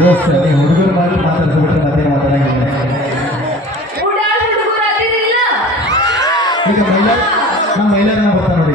ದೋಸ್ತ ಹುಡುಗರು ಮಾತು ಮಾತಾಡ್ಸ್ಬಿಟ್ರೆ ಮತ್ತೆ ಮಾತಾಡಂಗಿಲ್ಲ. ಉಡಾಳ್ ಹುಡುಗರು ಈಗ ಮೈಲಾರ ನಮ್ಮ ಬರ್ತಾ ನೋಡಿ.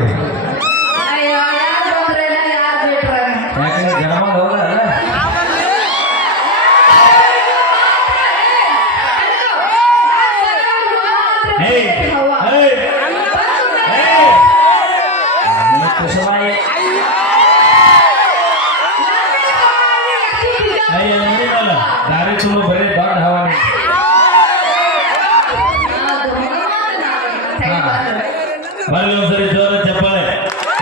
ಬರ್ಲಿ ಒಂದ್ಸರಿ ಜೋರ ಚಪ್ಪಾಳೆ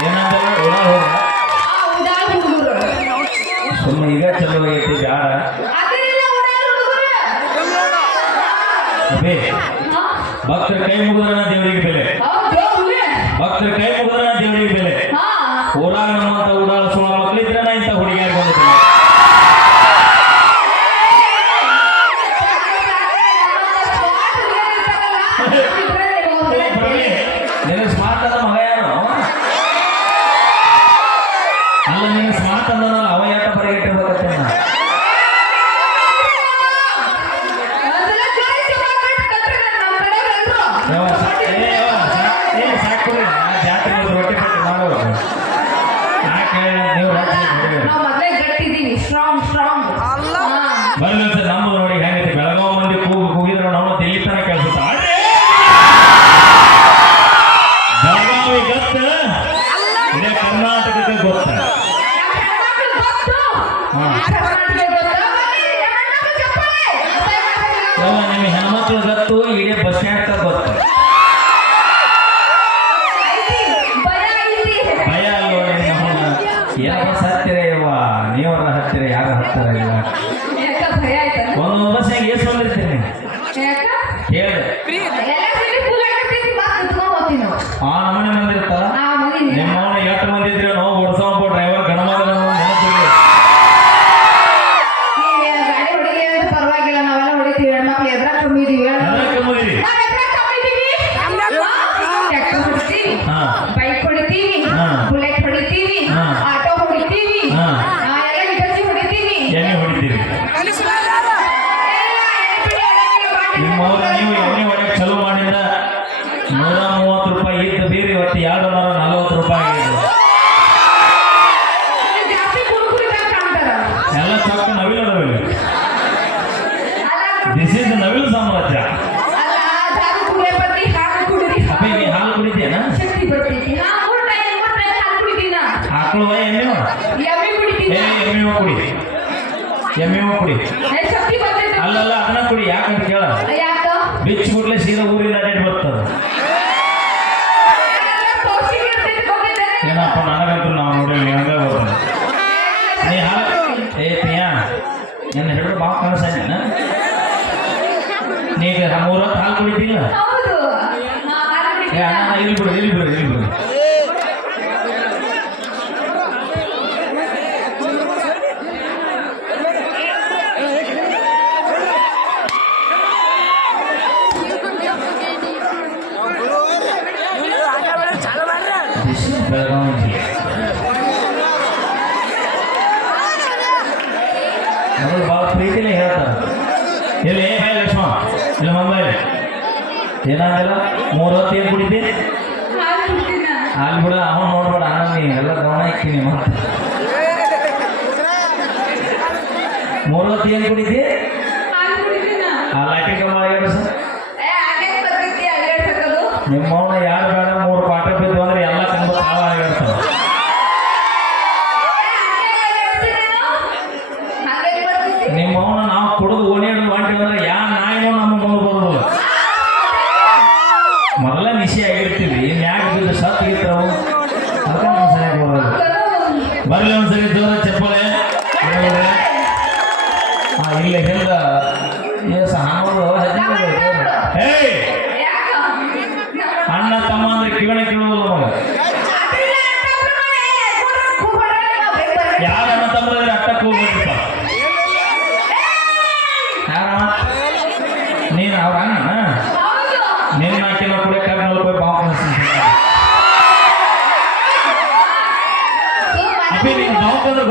ಏನಂತಾರೆ ಓಡ ಹೋಗ ಸುಮ್ಮನೆ ಈಗ ಚಲೋ ಆಗೈತಿ ಭಕ್ತರ ಕೈ ಮುಗಿದ್ರ ದೇವರಿಗೆ ಬೆಲೆ. ಭಕ್ತರ ಕೈ ಮುಗಿದ್ರ ದೇವರಿಗೆ ಬೆಲೆ. ಊರಾಗ ನಮ್ಮಂತ ಉಡಾಳ ಸುಳ ಮಕ್ಕಳಿದ್ರೆ ಬರ್ಲಿ ಅಂತ ನಮ್ಮ ನೋಡಿ ಹೆಂಗೈತಿ? ಬೆಳಗಾವ್ ಮಂದಿ ಕೂಗು ಕೂಗಿದ್ರೆ ನಾವು ತೆಲಿ ತರ ಕೇಳಿಸುತ್ತ ಬೆಳಗಾವಿ ಗೊತ್ತ? ಇದೇ ಕರ್ನಾಟಕಕ್ಕೆ ಗೊತ್ತ. ಹಾ. ಆ ನಮೂನೆ ಮಂದಿ ಇರ್ತಾರ ನಿಮ್ಮವನ ಎಷ್ಟು ಮಂದಿ ಇದ್ರೆ ನಾವು ಓಡಿಸೋಪ್ಪ ಡ್ರೈವರ್ ನೆನಪಿಲ್ಲ ಪರವಾಗಿಲ್ಲ ನಾವೆಲ್ಲ ಹೊಡಿತೀವಿ. ಹೆಣ್ಮಕ್ಳು ಎದ್ರ ಕಮ್ಮಿ ಇದೀವಿ ಹೊಡಿತೀವಿ. ಬೈಕ್ ಹೊಡಿತೀವಿ. ಹಾ. ಬುಲೆಟ್ ಹೊಡಿತೀವಿ. ಹಾ. ಆಟೋ ಹೊಡಿತೀವಿ. ಹಾ. ಆ, ಎಲ್ಲ ವಿಟರ್ಸಿ ಹೊಡಿತೀವಿ. ನಿಮ್ಮವ್ರು ನೀವು ಎಣ್ಣೆ ಹೊಡೆಯಕ್ಕೆ ಚಲೋ ಮಾಡಿದ ನೂರ ಮೂವತ್ತು ರೂಪಾಯಿ ಇದ್ದ ಬೀರಿ ಇವತ್ತು ಎರಡು ನೂರ ನಲವತ್ತು ರೂಪಾಯಿ ಆಗಿದೆ. ಎಲ್ಲ ಚೊಕ್ಕ ನವಿಲು ಅಲ್ಲ ದಿಸ್ ಇಸ್ ನವಿಲು ಸಾಮ್ರಾಜ್ಯ. ಅಪ್ಪಿ ನೀ ಹಾಲು ಕುಡಿತೀಯನ? ಆಕಳು ಎಮ್ಮೆ ಎಮ್ಮೆ ಎಮ್ಮೆ ಕುಡಿ. ಎಮ್ಮೆ ಕುಡಿ. ಮೂರು ಹೊತ್ತು ಹಾಲು ಕುಡಿತಿಲ್ಲ ಹೌದು ಹಾ, ಹಾಲು ಏ ಕುಡಿತೀನ. ಅಣ್ಣ ಇಲ್ಲಿ ಬಿಡು ಇಲ್ಲಿ ಬಿಡು ಇಲ್ಲಿ ಬಿಡು This is Belgaum ಜಿಲ್ಲೆ. ಮೊದಲು ಭಾಳ ಪ್ರೀತಿಲೇ ಹೇಳ್ತಾರೆ ಇಲ್ಲಿ ಏ ಬಾಯ್ ಲಕ್ಷ್ಮ ಇಲ್ಲ ಮುಂಬೈ ಏನಾಗಲ್ಲ? ಮೂರು ಹೊತ್ತು ಏನು ಕುಡಿತಿ ಹಾಲು ಬಿಡ ಅವನು ನೋಡ್ಬೇಡ ಆನಂದ್ ನೀ ಎಲ್ಲ ಗಮನ ಇಕ್ತೀನಿ ಮತ್ತೆ. ಮೂರು ಹೊತ್ತು ಏನು ಕುಡಿತಿ ಹಾಲು ಲಾಟಿ ಕಮ್ಮ? ನಿಮ್ಮವನ್ನ ಯಾರು ಬೇಡ ಮೂರು ಪಾಠ ಬಿದ್ದು ಅಂದ್ರೆ ಎಲ್ಲ ತುಂಬ ತಾವ ಆಗಿರ್ತಾವ ಹಾಗೇನ್ ಬರ್ತೈತಿ? ನಿಮ್ಮವನ್ನ ನಾವು ಕುಡಿದು ಓಣಿಯನ್ನು ಹೊಂಟಿ ಅಂದ್ರೆ ಯಾ ನಾಯಿನೋ ನಮ್ಮ ಮುಂದೆ ಬರೋದು ಮೊದಲ ಹೇಳ್ತೀವಿ ಯಾಕೆ ಬಿದ್ದು ಸತ್ತು ಗಿತ್ತವು ಅದಕ್ಕೆ ನಮ್ಮ ಸರಿಯಾಗಿ ಬರೋದು ಹಾಗೇನು? ಬರ್ಲಿ ಒಂದ್ಸರಿ ಜೋರ ಚಪ್ಪಳೆ. ಹಾ ಇಲ್ಲ ಹಿಂದ? ಅಣ್ಣ ತಮ್ಮ ಅಂದ್ರೆ ಕಿವಣ ಮಗ. ಬರ್ರಿ. ಯಾರ ಅಣ್ಣ ತಮ್ಮ ಅಟ್ಟಕ್ಕೆ ಹೋಗ್ಬೇಕಪ್ಪ ಯಾರ ನೀನು ಅವ್ರ ಅಣ್ಣ ಹೌದು. ನಿನ್ನ ಹಾಕಿನ ಕೂಡ ಕರ್ನಾಲ್ ರೂಪಾಯಿ ಬಾವು ಸುಮ್ನೆ ಅಪ್ಪಿ ನಿಂಗೆ ಬಾವು ಅಂದ್ರೆ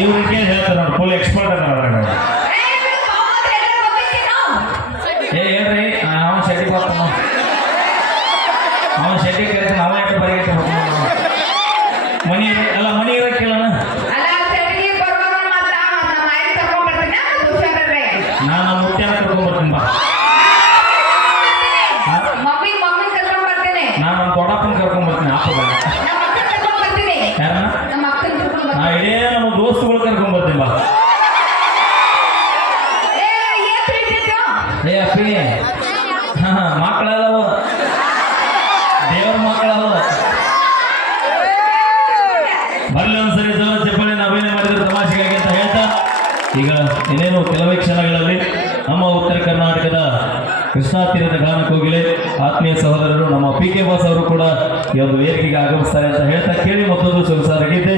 ಇವ್ರಿಗೆ ಹೇಳ್ತಾರೆ ನೋಡಿ ಫುಲ್ ಎಕ್ಸ್ಪರ್ಟ್ ಅದ ಏ, ಏನ್ರಿ ಅವನ ಶೆಟ್ಟಿ ಬರ್ತಾನ. ಅವನ ಶೆಟ್ಟಿ ಕರಿತಾನ ನಾವೇ ಬರೀ ಮನಿ ಅಲ್ಲ ಮನಿ ಕೃಷ್ಣಾ ತೀರದ ಗಾನಕೋಗಿಲೆ ಆತ್ಮೀಯ ಸಹೋದರರು, ನಮ್ಮ ಪಿ ಕೆ ಬಾಸ್ ಅವರು ಕೂಡ ಈ ಒಂದು ವೇದಿಕೆಗೆ ಆಗಮಿಸ್ತಾರೆ ಅಂತ ಹೇಳ್ತಾ ಕೇಳಿ ಮತ್ತೊಂದು ಸೊಗಸಾದ ಗೀತೆ.